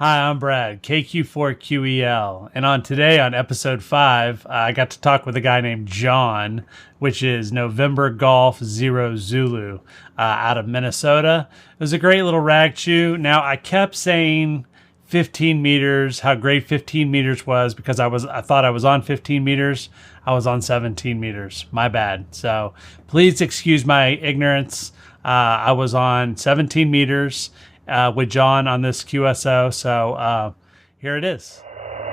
Hi, I'm Brad, KQ4QEL, and today on episode 5, I got to talk with a guy named John, which is November Golf 0 Zulu, out of Minnesota. It was a great little Ragchew. Now, I kept saying 15 meters, how great 15 meters was, because I thought I was on 15 meters. I was on 17 meters. My bad. So please excuse my ignorance. I was on 17 meters. With John on this QSO, so here it is.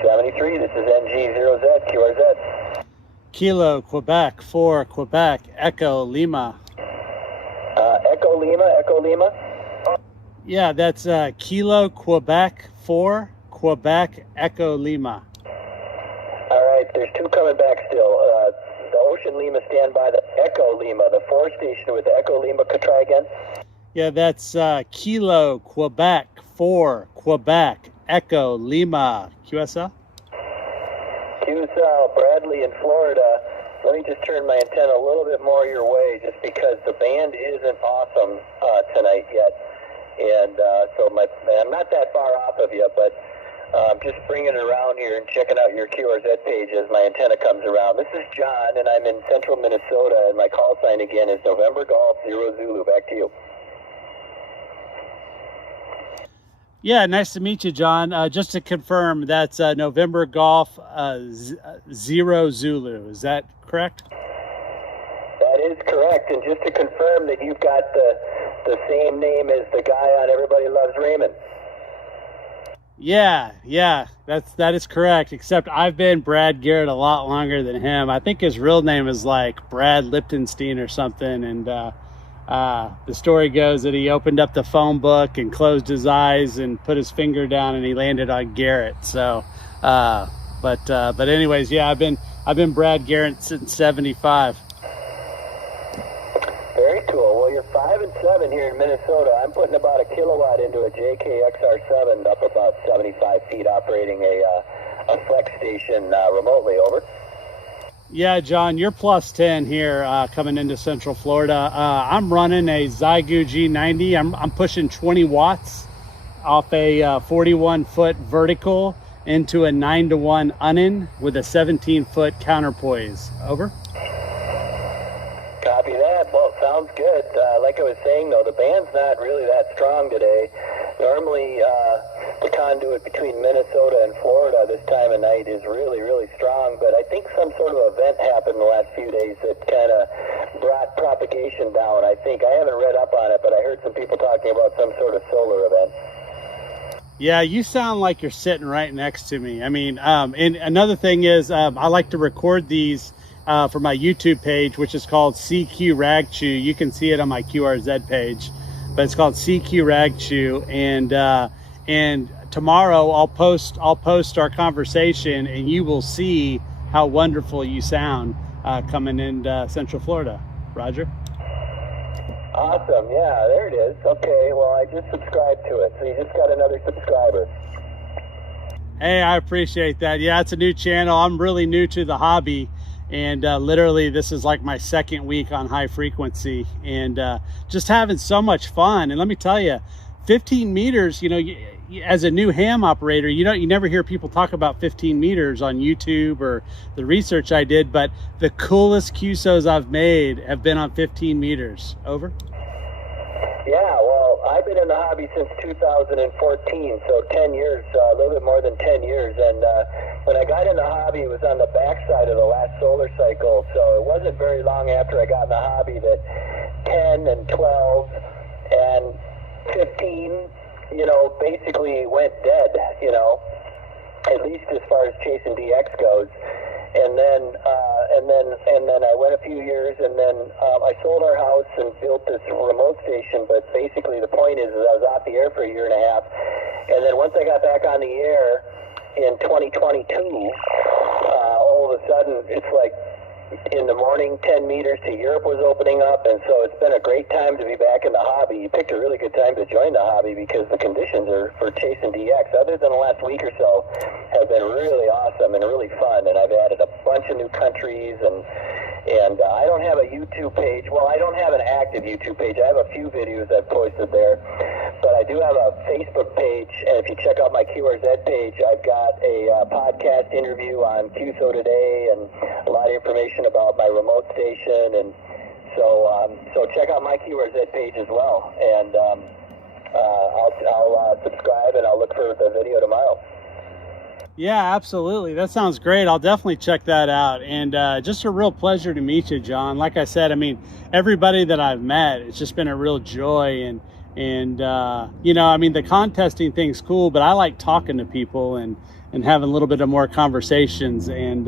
73, this is NG0Z, QRZ. Kilo, Quebec, 4, Quebec, Echo, Lima. Echo Lima? Yeah, that's Kilo, Quebec, 4, Quebec, Echo, Lima. All right, there's two coming back still. The Ocean Lima, stand by. The Echo Lima, the 4 station with the Echo Lima, could try again. Yeah, that's Kilo, Quebec, 4, Quebec, Echo, Lima, QSL? QSL, Bradley in Florida. Let me just turn my antenna a little bit more your way, just because the band isn't awesome tonight yet. And so I'm not that far off of you, but I'm just bringing it around here and checking out your QRZ page as my antenna comes around. This is John, and I'm in central Minnesota, and my call sign again is November Golf 0 Zulu. Back to you. Yeah, nice to meet you, John. Just to confirm, that's November Golf 0 Zulu. Is that correct? That is correct. And just to confirm that you've got the same name as the guy on Everybody Loves Raymond. Yeah, that is correct. Except I've been Brad Garrett a lot longer than him. I think his real name is like Brad Liptonstein or something. And the story goes that he opened up the phone book and closed his eyes and put his finger down and he landed on Garrett. So, but anyways, yeah, I've been Brad Garrett since 75. Very cool. Well, you're 5 and 7 here in Minnesota. I'm putting about a kilowatt into a JKXR7 up about 75 feet, operating a flex station remotely. Over. Yeah, John, you're plus 10 here coming into Central Florida. I'm running a Zygu G90. I'm pushing 20 watts off a 41-foot vertical into a 9-to-1 unin with a 17-foot counterpoise. Over. Copy that. Well, sounds good. Like I was saying, though, the band's not really that strong today. Normally, the conduit between Minnesota and Florida this time of night is really, really strong, but I think some sort of event happened the last few days that kind of brought propagation down. I haven't read up on it, but I heard some people talking about some sort of solar event. Yeah, you sound like you're sitting right next to me. I mean, and another thing is I like to record these for my YouTube page, which is called CQ Ragchew. You can see it on my QRZ page, but it's called CQ Ragchew. And tomorrow I'll post our conversation, and you will see how wonderful you sound coming into Central Florida. Roger. Awesome. Yeah, there it is. Okay. Well, I just subscribed to it, so you just got another subscriber. Hey, I appreciate that. Yeah, it's a new channel. I'm really new to the hobby. And literally, this is like my second week on high frequency, and just having so much fun. And let me tell you, 15 meters, as a new ham operator, you never hear people talk about 15 meters on YouTube or the research I did, but the coolest QSOs I've made have been on 15 meters. Over. Yeah, well, I've been in the hobby since 2014, so 10 years, a little bit more than 10 years. And when I got in the hobby, it was on the backside of the last solar cycle, so it wasn't very long after I got in the hobby that 10 and 12 and 15, basically went dead, at least as far as chasing DX goes. And then I went a few years, and then I sold our house and built this remote station. But basically, the point is I was off the air for a year and a half, and then once I got back on the air in 2022, all of a sudden it's like in the morning, 10 meters to Europe was opening up, and so it's been a great time to be back in the hobby. You picked a really good time to join the hobby because the conditions are for chasing DX, other than the last week or so, have been really awesome and really fun. And I've added a bunch of new countries, and I don't have a YouTube page. Well, I don't have an active YouTube page. I have a few videos I've posted there, But I do have a Facebook page, and if you check out my QRZ page, I've got a podcast interview on QSO Today and a lot of information about my remote station. And so check out my QRZ page as well. And I'll subscribe, and I'll look for the video tomorrow. Yeah, absolutely. That sounds great. I'll definitely check that out. And just a real pleasure to meet you, John. Like I said, I mean, everybody that I've met, it's just been a real joy. And you know, I mean, the contesting thing's cool, but I like talking to people and having a little bit of more conversations. And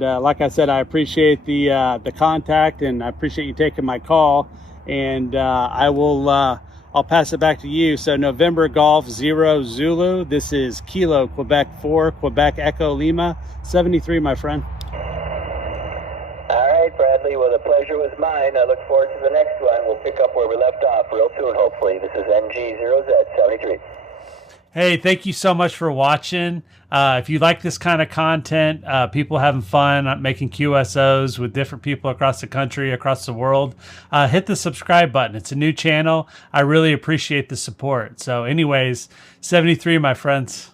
like I said, I appreciate the contact, and I appreciate you taking my call. And I'll pass it back to you. So November Golf 0 Zulu. This is Kilo Quebec 4 Quebec Echo Lima 73, my friend. All right, Bradley. Well, the pleasure was mine. I look forward to the next one. We'll pick up where we left off real soon, hopefully. This is NG0Z 73. Hey, thank you so much for watching. If you like this kind of content, people having fun making QSOs with different people across the country, across the world, hit the subscribe button. It's a new channel. I really appreciate the support. So anyways, 73, my friends.